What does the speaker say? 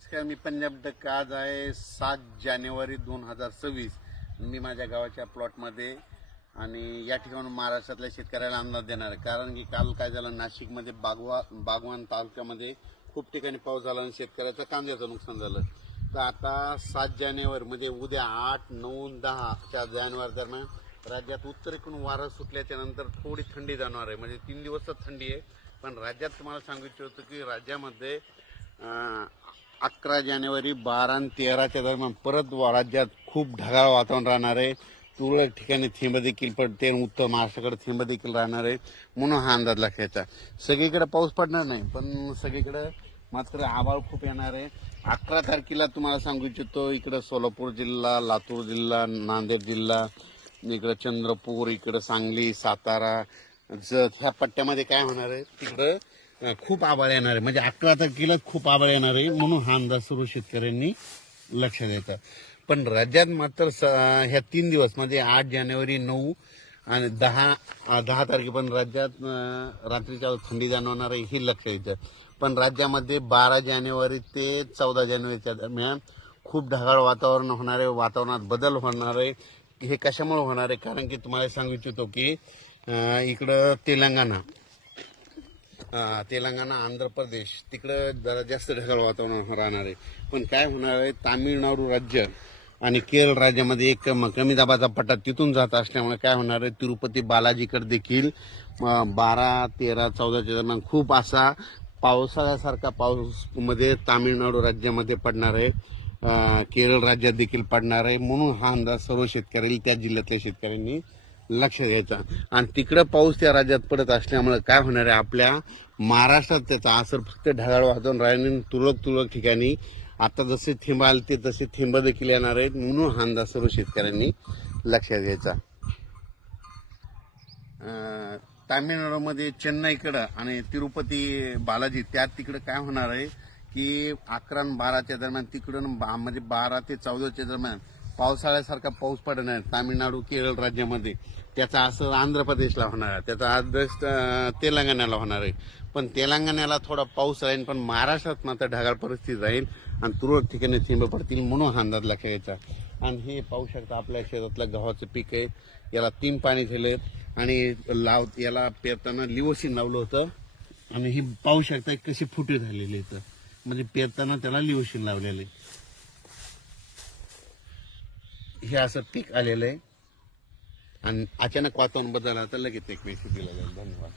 नमस्कार, मी पंजाब डक. आज आहे 7 जानेवारी 2026. मी माझ्या गावाच्या प्लॉटमध्ये आणि या ठिकाणी महाराष्ट्रातल्या शेतकऱ्याला अंदाज देणार आहे. कारण की काल काय झालं, नाशिकमध्ये बागवान तालुक्यामध्ये खूप ठिकाणी पाऊस झाला आणि शेतकऱ्याचं कांद्याचं नुकसान झालं. तर आता 7 जानेवारी म्हणजे उद्या 8, 9, 10 जानेवारी दरम्यान राज्यात उत्तरेकडून वारं सुटल्याच्या नंतर थोडी थंडी जाणवणार आहे. म्हणजे 3 दिवस तर थंडी आहे, पण राज्यात तुम्हाला सांगायचं होतं की राज्यामध्ये 11 जानेवारी 12 आणि 13च्या दरम्यान परत राज्यात खूप ढगाळ वातावरण राहणार आहे. तुरळक ठिकाणी थेंब देखील पडते, उत्तर महाराष्ट्राकडे थेंब देखील राहणार आहे. म्हणून हा अंदाज लक्षायचा. सगळीकडे पाऊस पडणार नाही, पण सगळीकडे मात्र आभाळ खूप येणार आहे. 11 तारखेला तुम्हाला सांगू इच्छितो, इकडं सोलापूर जिल्हा, लातूर जिल्हा, नांदेड जिल्हा, इकडं चंद्रपूर, इकडं सांगली, सातारा, ह्या पट्ट्यामध्ये काय होणार आहे, तिकडं खूप आभाळ येणार आहे. म्हणजे 11 तारखेला खूप आभाळ येणार आहे. म्हणून हा अंदाज सर्व शेतकऱ्यांनी लक्ष द्यायचा. पण राज्यात मात्र ह्या 3 दिवस म्हणजे 8 जानेवारी, 9 आणि 10 तारखेपर्यंत राज्यात रात्रीच्या थंडी जाणवणार आहे, हे लक्ष द्यायचं. पण राज्यामध्ये 12 जानेवारी ते 14 जानेवारीच्या दरम्यान खूप ढगाळ वातावरण होणार आहे. वातावरणात बदल होणार आहे. हे कशामुळे होणार आहे? कारण की तुम्हाला सांगू इच्छितो की इकडं तेलंगणा, आंध्र प्रदेश, तिकडं जरा जास्त ढगाळ वातावरण राहणार आहे. पण काय होणार आहे, तामिळनाडू राज्य आणि केरळ राज्यामध्ये एक कमी दाबाचा पट्टा तिथून जात असल्यामुळे काय होणार आहे, तिरुपती बालाजीकडे देखील 12, 13, 14च्या दरम्यान खूप असा पावसाळ्यासारखा पाऊस मध्ये तामिळनाडू राज्यामध्ये पडणार आहे. केरळ राज्यात देखील पडणार आहे. म्हणून हा अंदाज सर्व शेतकऱ्यांनी, त्या जिल्ह्यातल्या शेतकऱ्यांनी लक्ष द्यायचा. आणि तिकडं पाऊस त्या राज्यात पडत असल्यामुळे काय होणार आहे, आपल्या महाराष्ट्रात त्याचा असर फक्त ढगाळ वातावरण राहणे. तुरळक ठिकाणी आता जसे थेंब आले तसे थेंब देखील येणार आहेत. म्हणून हा अंदाज सर्व शेतकऱ्यांनी लक्षात घ्यायचा. तामिळनाडूमध्ये चेन्नईकडं आणि तिरुपती बालाजी त्या तिकडं काय होणार आहे की 11 आणि 12च्या दरम्यान तिकडून म्हणजे 12 ते 14च्या दरम्यान पावसाळ्यासारखा पाऊस पडणार आहे तामिळनाडू, केरळ राज्यामध्ये. त्याचा असर आंध्र प्रदेशला होणार आहे, त्याचा आदर्श तेलंगणाला होणार आहे. पण तेलंगणाला थोडा पाऊस राहील, पण महाराष्ट्रात मात्र ढगाळ परिस्थिती राहील आणि तुरळक ठिकाणी थेंब पडतील. म्हणून हा अंदाज लक्षात घ्यायचा. आणि हे पाहू शकता, आपल्या शेतातलं गव्हाचं पीक आहे. याला 3 पाणी झालेत आणि याला पेरताना लिओसिन लावलं होतं. आणि ही पाहू शकता कशी फुटे झालेली आहेत, म्हणजे पेरताना त्याला लिओसिन लावलेलं आहे. हे असं पीक आलेलं आहे आणि अचानक वातावरण बदललं तर लगेच एक मेसेज दिला जाईल. धन्यवाद.